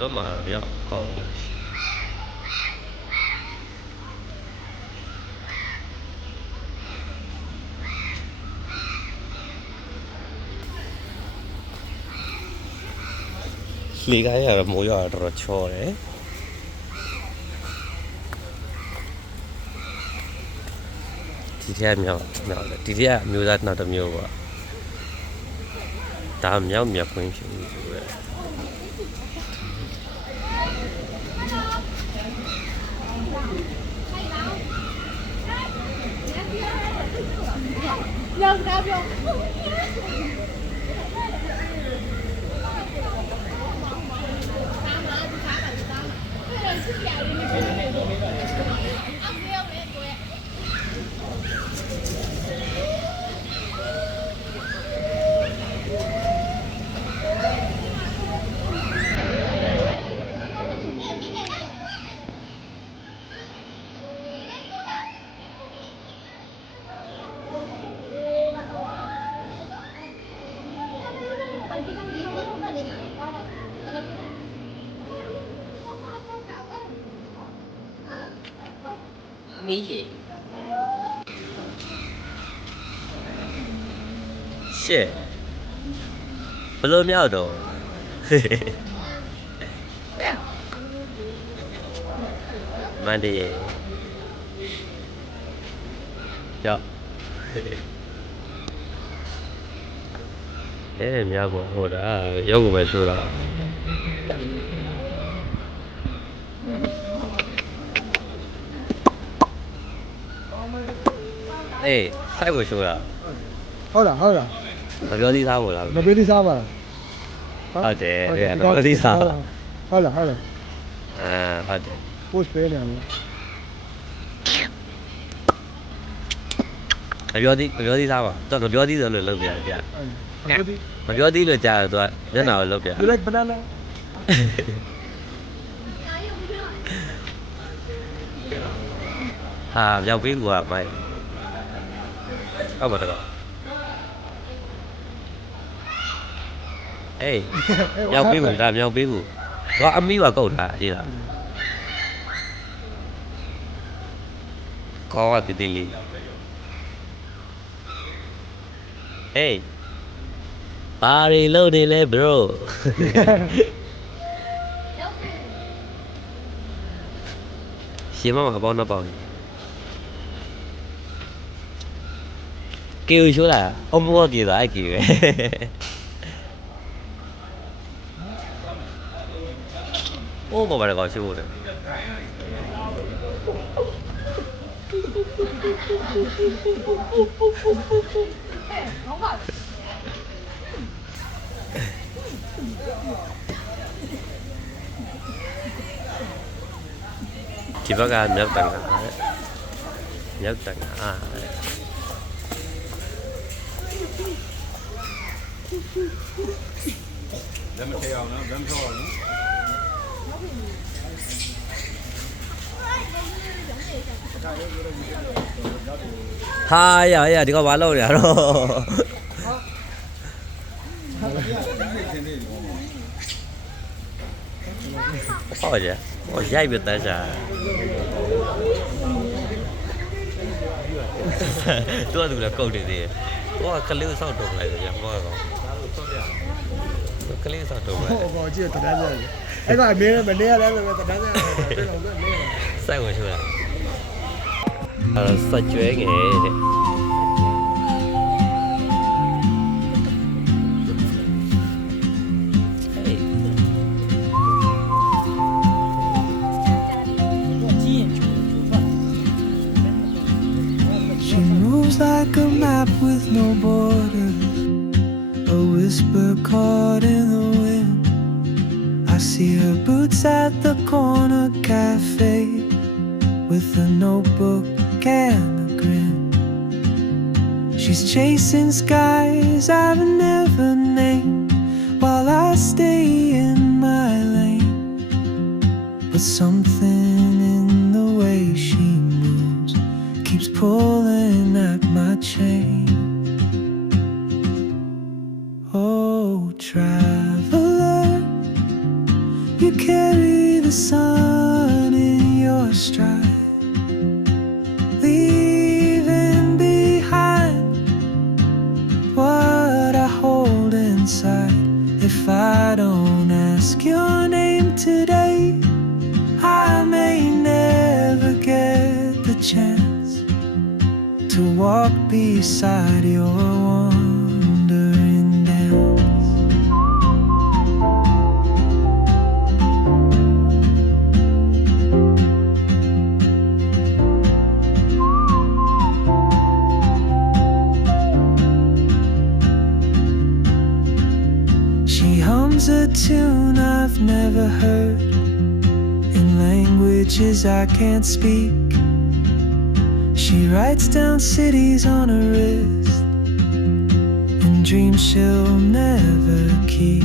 တော့မှာရောက်ဟောလေကားရတော့မိုးရွာတော့တော်တော်ချောတယ်ဒီထက်မြောက်မြောက်တယ်ဒီထက်အမျိုးသားနောက်တစ်မျိုးပေါ့ဒါမြောက်မြတ်ခွင်းဖြစ်နေဆို Não, não, não. မီးရေရှေ့ဘယ်လိုမြောက်တော့မန်ဒီရေကြောက်အဲမြောက်ပေါ်ဟိုတာရုပ်ကိုပဲဆိုတာ အေးစိုက်ကိုဆိုတာဟုတ်လားဟုတ်လားမပြောသေးသားဘူးလားမပေးသေးစားပါလားဟုတ်တယ်အဲ့ဒါမပေးသေးစားဟုတ်လားဟုတ်လားအဲဟုတ်တယ် post ပေးနေတယ်မပြောသေးမပြောသေးသားပါတော့မပြောသေးတယ်လို့လုပ်ပြရတယ်ဗျဟုတ်ဒီမပြောသေးလို့ကြာတော့သူကမျက်နှာကိုလုပ်ပြ you like banana ဟာမြောက်ပေးကူကမိုက် ဟုတ်ပါတော့အေးမြောက်ပေးကူဒါမြောက်ပေးကူတော့အမီးပါကုတ်တာကြည့်လားကောကတည်တည်လေးဟေးဘာတွေလုပ်နေလဲ bro ရှင်မမပေါင်းတော့ပေါင်း 叫出来，我摸住就系叫嘅。我冇俾你講笑嘅。chỉ bắt ra nhập tầng hả nhập tầng hả လက်မထည့်အောင်နော်လက်မထောက်အောင်နော်ဟာရရဒီကောင်ဘာလုပ်နေရတော့ဟုတ်ကြဟိုရိုက်ပြတန်းစားသူကသူလည်းကုတ်နေသေးတယ် ဟိုကကလေးဆောက်တုံလိုက်တယ်ရမောကောင်ကလေးဆောက်တုံလိုက်ဟောဘောကြည့်တန်းကြတယ်အဲ့ဒါမင်းမနေရလဲပဲတန်းကြတယ်ပြန်တော့နေစိုက်ဝင်ရှိုးတာအဲစက်ကျွဲငယ်တဲ့ cafe with a notebook and a grin. She's chasing skies I've never named while I stay in my lane. But something in the way she moves keeps pulling at my chain. Oh, traveler, you carry stride, leaving behind what I hold inside. If I don't ask your name today, I may never get the chance to walk beside your languages I can't speak. She writes down cities on her wrist and dreams she'll never keep.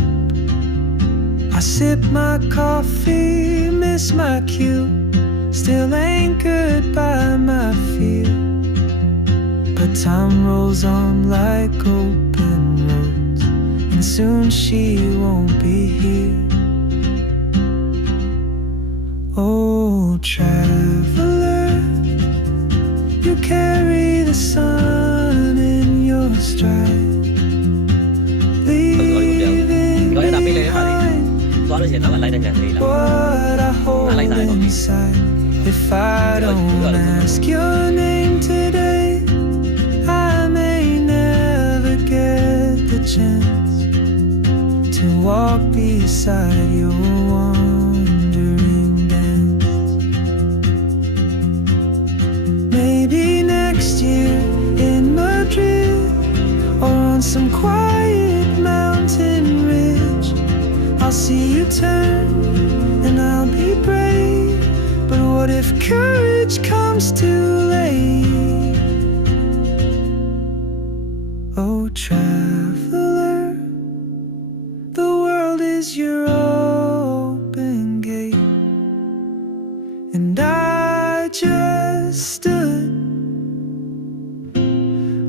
I sip my coffee, miss my cue, still anchored by my fear. But time rolls on like open roads, and soon she won't be here. Traveler, you carry the sun in your stride. Leaving what I hold inside. If I don't ask your name today, I may never get the chance to walk beside you. See you turn and I'll be brave. But what if courage comes too late? Oh, traveler, the world is your open gate, and I just stood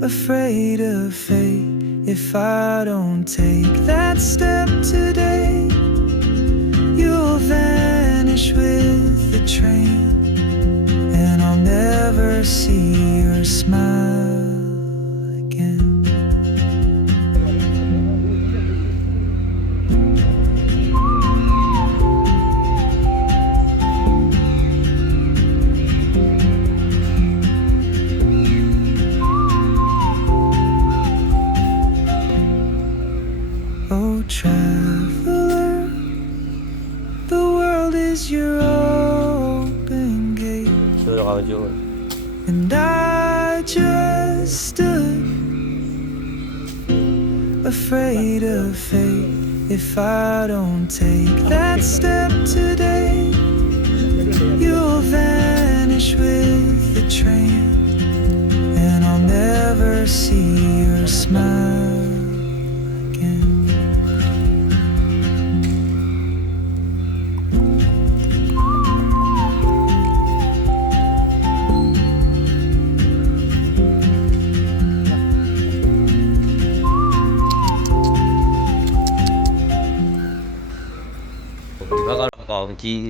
afraid of fate. If I don't take that step today, with the train, and I'll never see your smile If I don't take that step က်ကတော့အကောင်ကြီး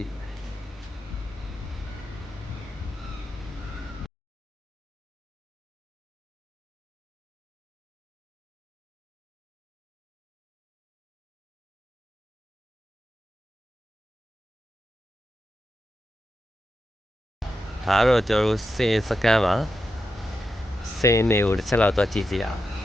ဒါကတော့ကျွန်တော်တို့စင်စကန်ပါစင်နေကိုတစ်ချက်လောက်တော့ကြည့်စီရအောင်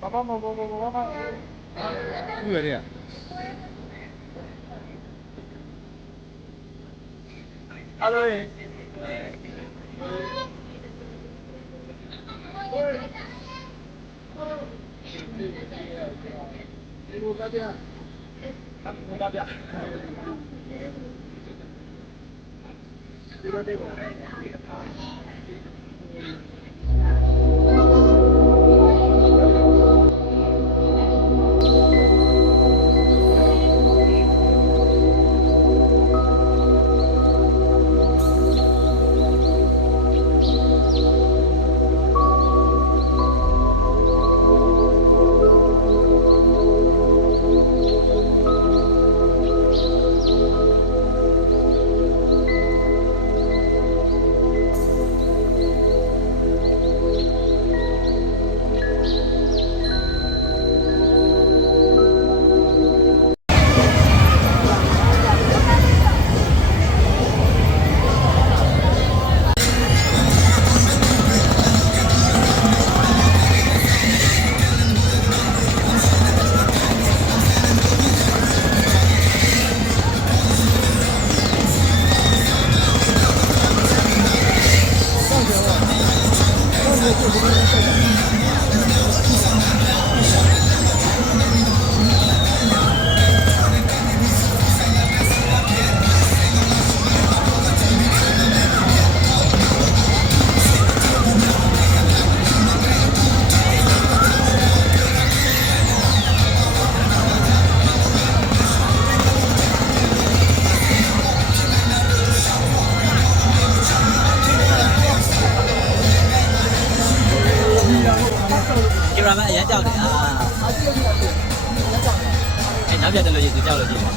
爸爸，爸爸，爸爸，爸爸。饿的。阿瑞。Thank you. 你掉了地。